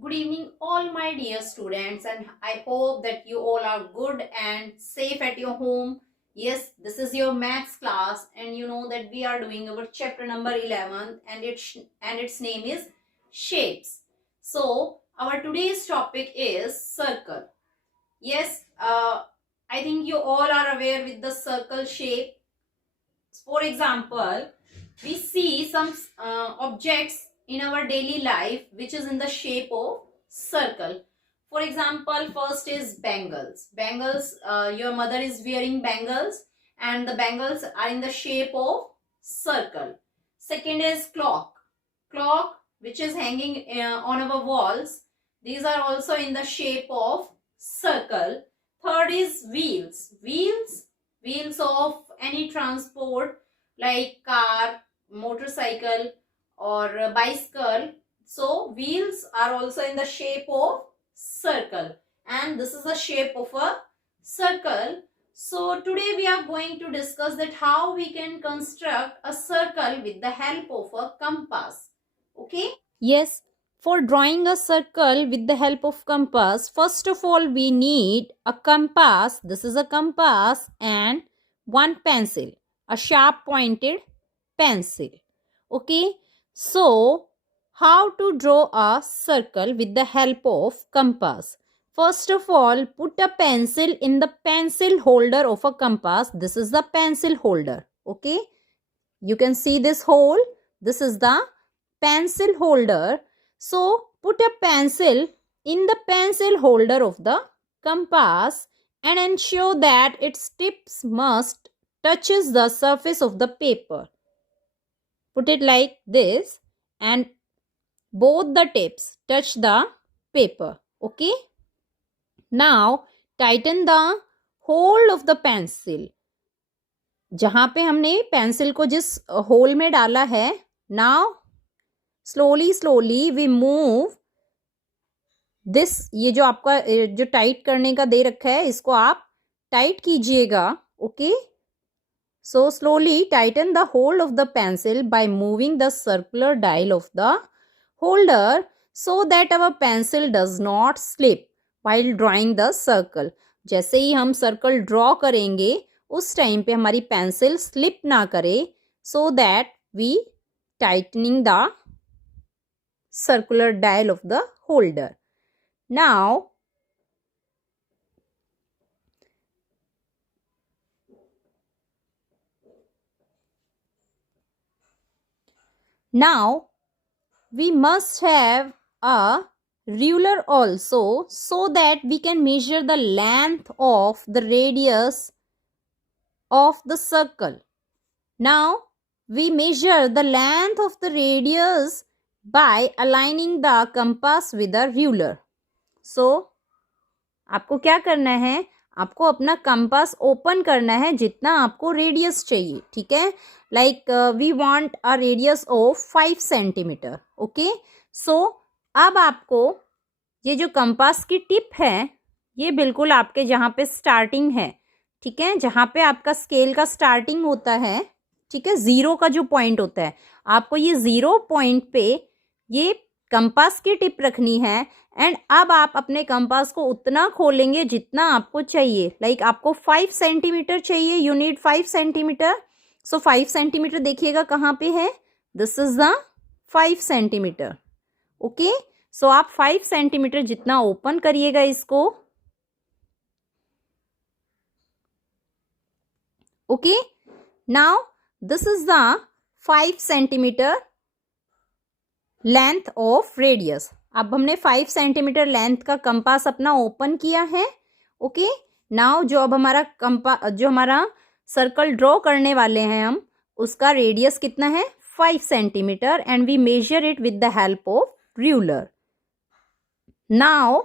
Good evening, all my dear students, and I hope that you all are good and safe at your home. Yes, this is your maths class, and you know that we are doing our chapter number 11, and its name is shapes. So, our today's topic is circle. Yes, I think you all are aware with the circle shape. For example, we see some objects in our daily life which is in the shape of circle. For example, first is bangles. Your mother is wearing bangles and the bangles are in the shape of circle. Second is clock which is hanging on our walls. These are also in the shape of circle. Third is wheels of any transport like car, motorcycle or bicycle. So wheels are also in the shape of circle, and this is the shape of a circle. So today we are going to discuss that how we can construct a circle with the help of a compass. Okay? Yes, for drawing a circle with the help of compass, first of all we need a compass. This is a compass and one pencil, a sharp pointed pencil. Okay, so how to draw a circle with the help of compass? First of all, put a pencil in the pencil holder of a compass. This is the pencil holder. Okay, you can see this hole. This is the pencil holder. So put a pencil in the pencil holder of the compass and ensure that its tips must touches the surface of the paper. Put it like this and both the tips touch the paper. Okay. Now tighten the hold of the pencil. जहाँ पे हमने pencil को जिस whole में डाला है, now slowly we move this. ये जो आपका जो टाइट करने का दे रखा है इसको आप टाइट कीजिएगा. Okay, so slowly Titan the hold of the pencil by moving the circular dial of the holder so that our pencil does not slip while drawing the circle. जैसे ही हम सर्कल ड्रॉ करेंगे उस time पे हमारी pencil slip ना करे, so that we tightening the circular dial of the holder. Now we must have a ruler also so that we can measure the length of the radius of the circle. Now we measure the length of the radius by aligning the compass with a ruler. So आपको क्या करना है, आपको अपना compass open करना है जितना आपको रेडियस चाहिए. ठीक है, like we want a radius of 5 centimetre. Okay, so अब आपको ये जो कंपास की टिप है ये बिल्कुल आपके जहाँ पे स्टार्टिंग है, ठीक है, जहाँ पे आपका स्केल का स्टार्टिंग होता है, ठीक है, जीरो का जो पॉइंट होता है, आपको ये जीरो पॉइंट पे ये कंपास की टिप रखनी है. एंड अब आप अपने कंपास को उतना खोलेंगे जितना आपको चाहिए. लाइक आपको 5 सेंटीमीटर चाहिए, you need 5 centimetre. So 5 centimetre देखिएगा कहाँ पे है, this is the 5 centimetre. Okay, so आप 5 सेंटीमीटर जितना ओपन करिएगा इसको. Okay, now this is the 5 centimetre length of radius. अब हमने 5 सेंटीमीटर लेंथ का कंपास अपना ओपन किया है. ओके, नाउ जो अब हमारा जो हमारा सर्कल ड्रॉ करने वाले हैं हम, उसका रेडियस कितना है, 5 centimetre, and we measure it with the help of ruler. Now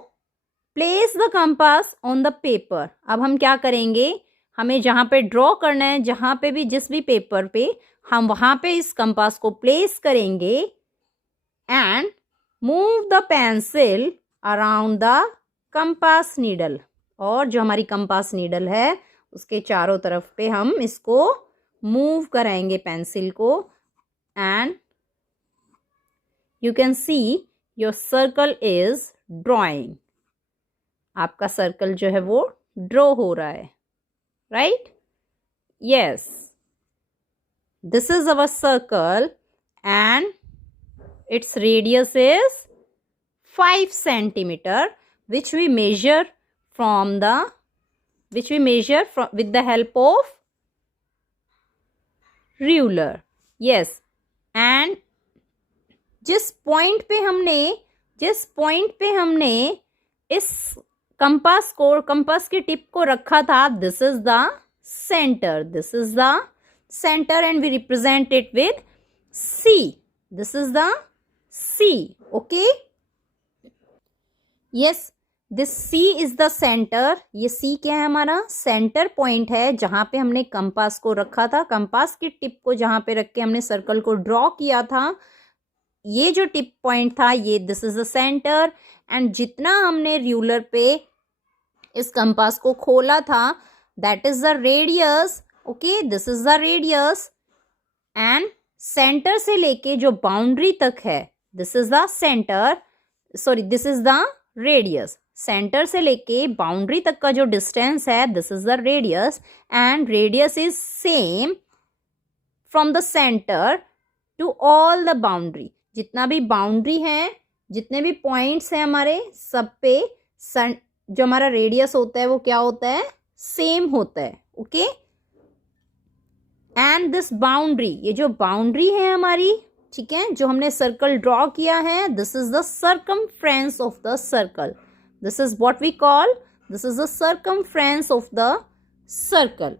place the compass on the paper. अब हम क्या करेंगे, हमें जहाँ पे ड्रॉ करना है, जहाँ पे भी जिस भी पेपर पे, हम वहाँ पे इस कंपास को प्लेस करेंगे and move the pencil around the compass needle. और जो हमारी कंपास नीडल है उसके चारों तरफ पे हम इसको मूव कराएंगे पेंसिल को. And you can see your circle is drawing. आपका सर्कल जो है वो ड्रॉ हो रहा है, right? Yes, this is our circle and its radius is 5 centimeter, which we measure with the help of ruler. Yes, and जिस point पे हमने इस कंपास के टिप को रखा था, this is the centre and we represent it with C. This is the C. Okay? Yes, this C is the center. ये C क्या है? हमारा सेंटर पॉइंट है जहां पे हमने कंपास को रखा था. कंपास की टिप को जहां पे रख के हमने सर्कल को ड्रॉ किया था, ये जो टिप पॉइंट था, ये this is the centre. And जितना हमने रूलर पे इस कंपास को खोला था, that is the radius. Okay, this is the radius. And centre से लेके जो बाउंड्री तक है, this is the centre, sorry this is the radius. Centre से लेके बाउंड्री तक का जो डिस्टेंस है, this is the radius. And radius is same from the centre to all the boundary. जितना भी बाउंड्री है, जितने भी पॉइंट्स हैं हमारे, सब पे जो हमारा रेडियस होता है वो क्या होता है? सेम होता है. ओके, एंड दिस बाउंड्री, ये जो बाउंड्री है हमारी, ठीक है, जो हमने सर्कल ड्रॉ किया है, this is the circumference of the circle. This is what we call, this is the circumference of the circle.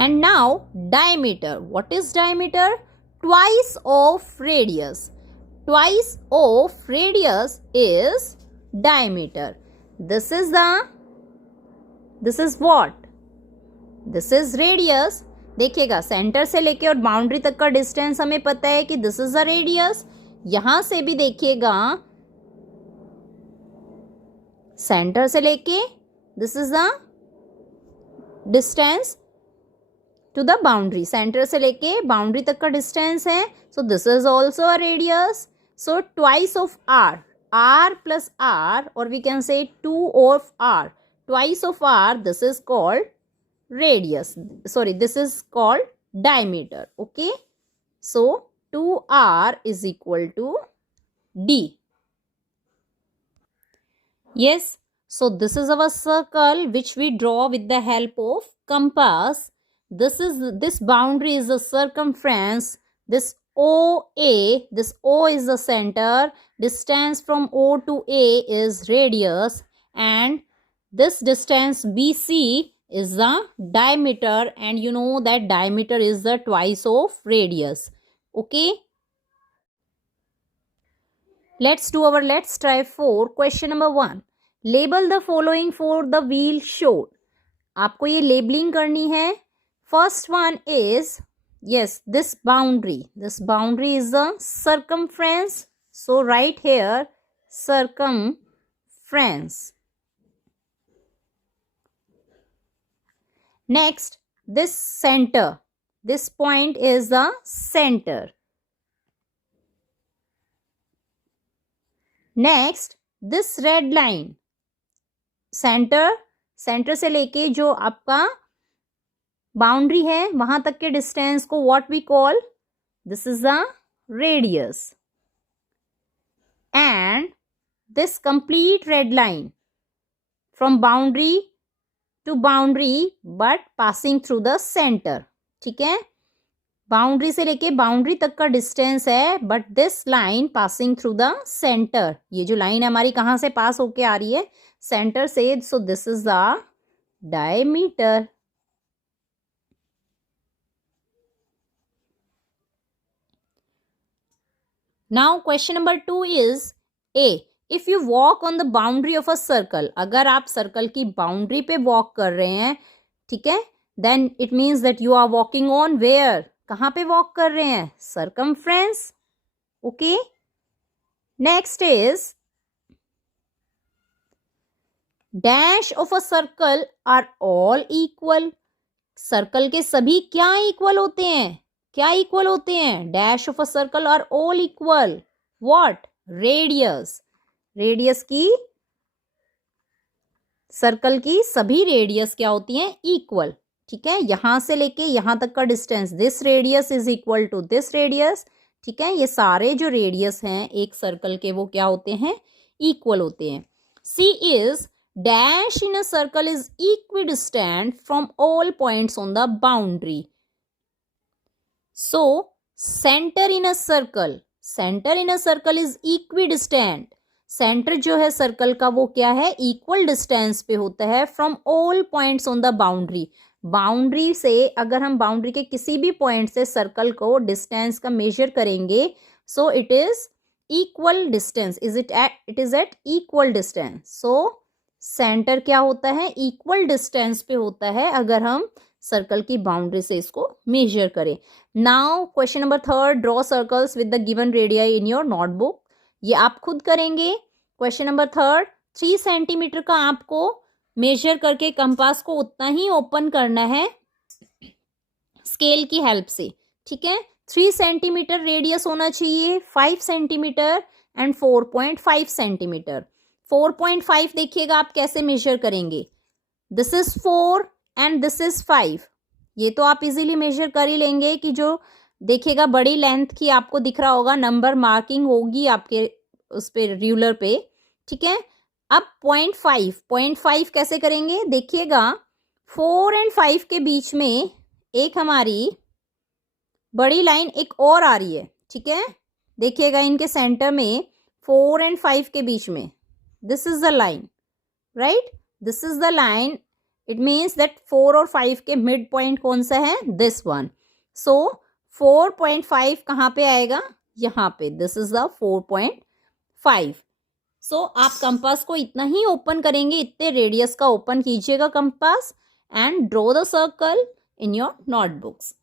And now diameter. What is diameter? Twice of radius. Twice of radius is diameter. This is what? This is radius. देखिएगा, centre से लेके और boundary तक का distance हमें पता है कि दिस इज द रेडियस. यहां से भी देखिएगा, सेंटर से लेके this is the distance to the boundary. Centre से लेके बाउंड्री तक का डिस्टेंस है, so this is also a radius. So twice of r, r plus r, or we can say 2 of r, twice of r, this is called radius. Sorry, this is called diameter. Okay, so 2r is equal to d. Yes, so this is our circle which we draw with the help of compass. This boundary is the circumference. This OA, this O is the center. Distance from O to A is radius, and this distance BC is the diameter, and you know that diameter is the twice of radius. Okay, let's try for question number 1. Label the following for the wheel showed. आपको ये labelling करनी है. First one is, yes, this boundary is the circumference. So write here circumference. Next, this center, this point is the center. Next, this red line, center से लेके जो आपका boundary है वहां तक के डिस्टेंस को what we call, this is the radius. And this complete red line from boundary to boundary but passing through the centre. ठीक है, बाउंड्री से लेके बाउंड्री तक का डिस्टेंस है, but this line passing through the centre. ये जो line हमारी कहाँ से पास होके आ रही है? सेंटर से. सो this is the diameter. Now question number 2 is A. If you walk on the boundary of a circle, अगर आप सर्कल की बाउंड्री पे वॉक कर रहे हैं, ठीक है, then it means that you are walking on where? कहाँ पे वॉक कर रहे हैं? Circumference. Okay. Next is dash of a circle are all equal. Circle के सभी क्या इक्वल होते हैं? क्या इक्वल होते हैं? Dash of a circle are all equal. What? Radius, radius की, सर्कल की सभी रेडियस क्या होती हैं, इक्वल। ठीक है, यहां से लेके यहां तक का distance, this radius is equal to this radius. ठीक है, ये सारे जो रेडियस हैं एक सर्कल के वो क्या होते हैं, इक्वल होते हैं। C is dash in a circle is equidistant from all points on the boundary. So centre in a circle, centre in a circle is equidistant. Centre जो है सर्कल का वो क्या है, इक्वल डिस्टेंस पे होता है from all points on the boundary. Boundary से, अगर हम बाउंड्री के किसी भी पॉइंट से सर्कल को डिस्टेंस का मेजर करेंगे, so it is equal distance, it is at equal distance. So centre क्या होता है, इक्वल डिस्टेंस पे होता है अगर हम सर्कल की बाउंड्री से इसको मेजर करें। Now question number 3, draw circles with the given radii in your notebook. ये आप खुद करेंगे। क्वेश्चन नंबर 3, 3 सेंटीमीटर का आपको मेजर करके कंपास को उतना ही ओपन करना है स्केल की हेल्प से। ठीक है, 3 सेंटीमीटर रेडियस होना चाहिए, 5 सेंटीमीटर एंड 4.5 सेंटीमीटर। 4.5 देखिएगा आप कैसे मेजर करेंगे, this is 4 and this is 5। ये तो आप इजीली मेजर कर ही लेंगे कि जो देखिएगा बड़ी लेंथ की आपको दिख रहा होगा, नंबर मार्किंग होगी आपके उस पे रूलर पे। ठीक है, अब 0.5 कैसे करेंगे, देखिएगा 4 और 5 के बीच में एक हमारी बड़ी लाइन एक और आ रही है। ठीक है, देखिएगा इनके सेंटर में 4 और 5 के बीच में, this is the line, right, this is the line. It means that 4 और 5 के मिड पॉइंट कौन सा है, दिस वन। सो 4.5 कहाँ पे आएगा, यहाँ पे, दिस इज द 4.5। सो आप कंपास को इतना ही ओपन करेंगे, इतने रेडियस का ओपन कीजिएगा compass and draw the circle in your notebooks.